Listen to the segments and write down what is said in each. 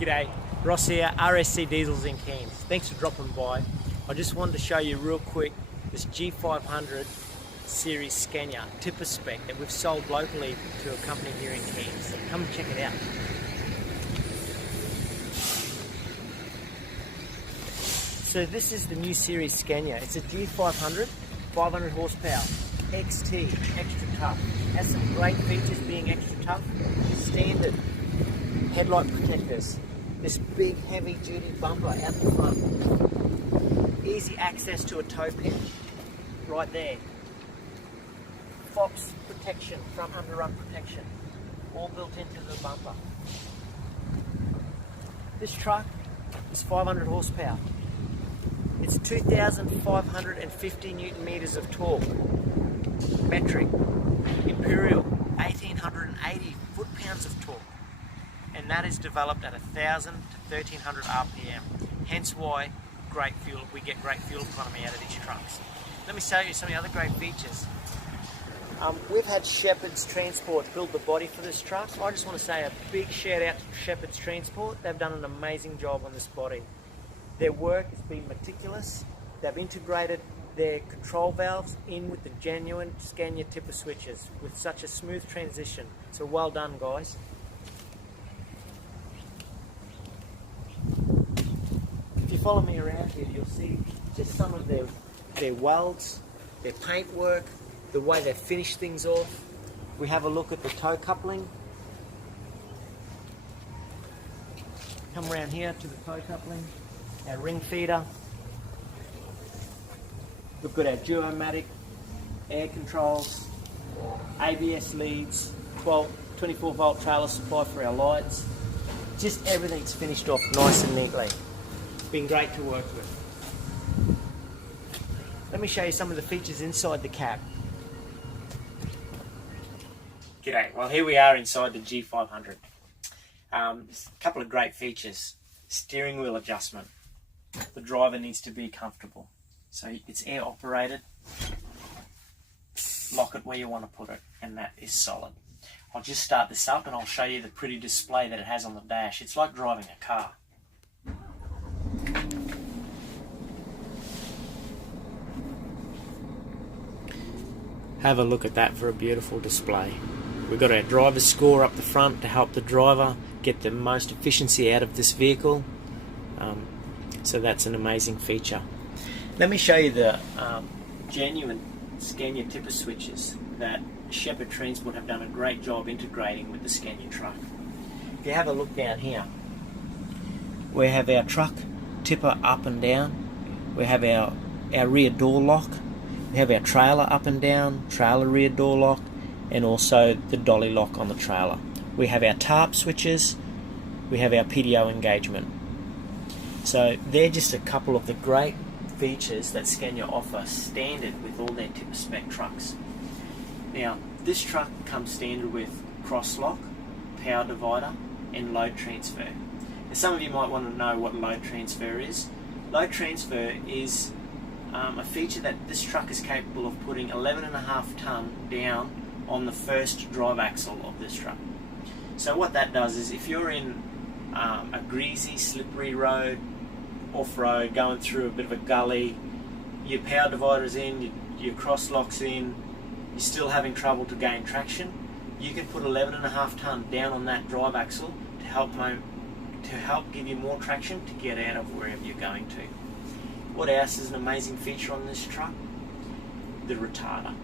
G'day, Ross here, RSC Diesels in Cairns. Thanks for dropping by. I just wanted to show you real quick this G500 series Scania tipper spec that we've sold locally to a company here in Cairns. So come and check it out. So this is the new series Scania. It's a G500, 500 horsepower, XT, extra tough. Has some great features being extra tough. Standard headlight protectors. This big heavy duty bumper out the front. Easy access to a tow pinch right there. Fox protection, front underrun protection, all built into the bumper. This truck is 500 horsepower. It's 2,550 Newton meters of torque. Metric. Imperial, 1,880 foot-pounds of torque. And that is developed at 1,000 to 1,300 RPM. Hence why we get great fuel economy out of these trucks. Let me show you some of the other great features. We've had Shepherd's Transport build the body for this truck. I just want to say a big shout out to Shepherd's Transport. They've done an amazing job on this body. Their work has been meticulous. They've integrated their control valves in with the genuine Scania tipper switches with such a smooth transition. So well done, guys. If you follow me around here, you'll see just some of their welds, their paint work, the way they finish things off. We have a look at the toe coupling. Come around here to the toe coupling, our ring feeder. We've got our Duomatic air controls, ABS leads, 24 volt trailer supply for our lights. Just everything's finished off nice and neatly. Been great to work with. Let me show you some of the features inside the cab. G'day, well here we are inside the G500. A couple of great features. Steering wheel adjustment. The driver needs to be comfortable. So it's air operated. Lock it where you want to put it, and that is solid. I'll just start this up and I'll show you the pretty display that it has on the dash. It's like driving a car. Have a look at that for a beautiful display. We've got our driver's score up the front to help the driver get the most efficiency out of this vehicle. So that's an amazing feature. Let me show you the genuine Scania tipper switches that Shepherd Transport have done a great job integrating with the Scania truck. If you have a look down here, we have our truck tipper up and down. We have our rear door lock. We have our trailer up and down, trailer rear door lock, and also the dolly lock on the trailer. We have our tarp switches. We have our PDO engagement. So they're just a couple of the great features that Scania offer standard with all their tipper spec trucks. Now this truck comes standard with cross lock, power divider and load transfer. Now, some of you might want to know what load transfer is. Load transfer is a feature that this truck is capable of putting 11.5 tonne down on the first drive axle of this truck. So what that does is if you're in a greasy, slippery road, off-road, going through a bit of a gully, your power divider's in, your cross lock's in, you're still having trouble to gain traction, you can put 11.5 tonne down on that drive axle to help give you more traction to get out of wherever you're going to. What else is an amazing feature on this truck? The retarder.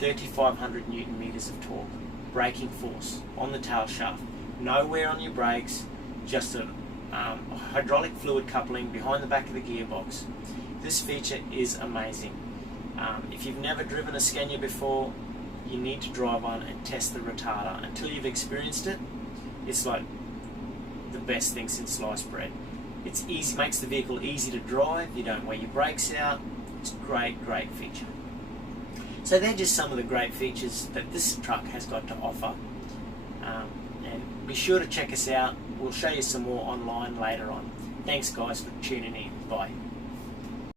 3,500 Newton meters of torque. Braking force on the tail shaft. No wear on your brakes, just a hydraulic fluid coupling behind the back of the gearbox. This feature is amazing. If you've never driven a Scania before, you need to drive one and test the retarder. Until you've experienced it, it's like the best thing since sliced bread. It's easy, makes the vehicle easy to drive, you don't wear your brakes out. It's a great feature. So they're just some of the great features that this truck has got to offer. And be sure to check us out. We'll show you some more online later on. Thanks guys for tuning in. Bye.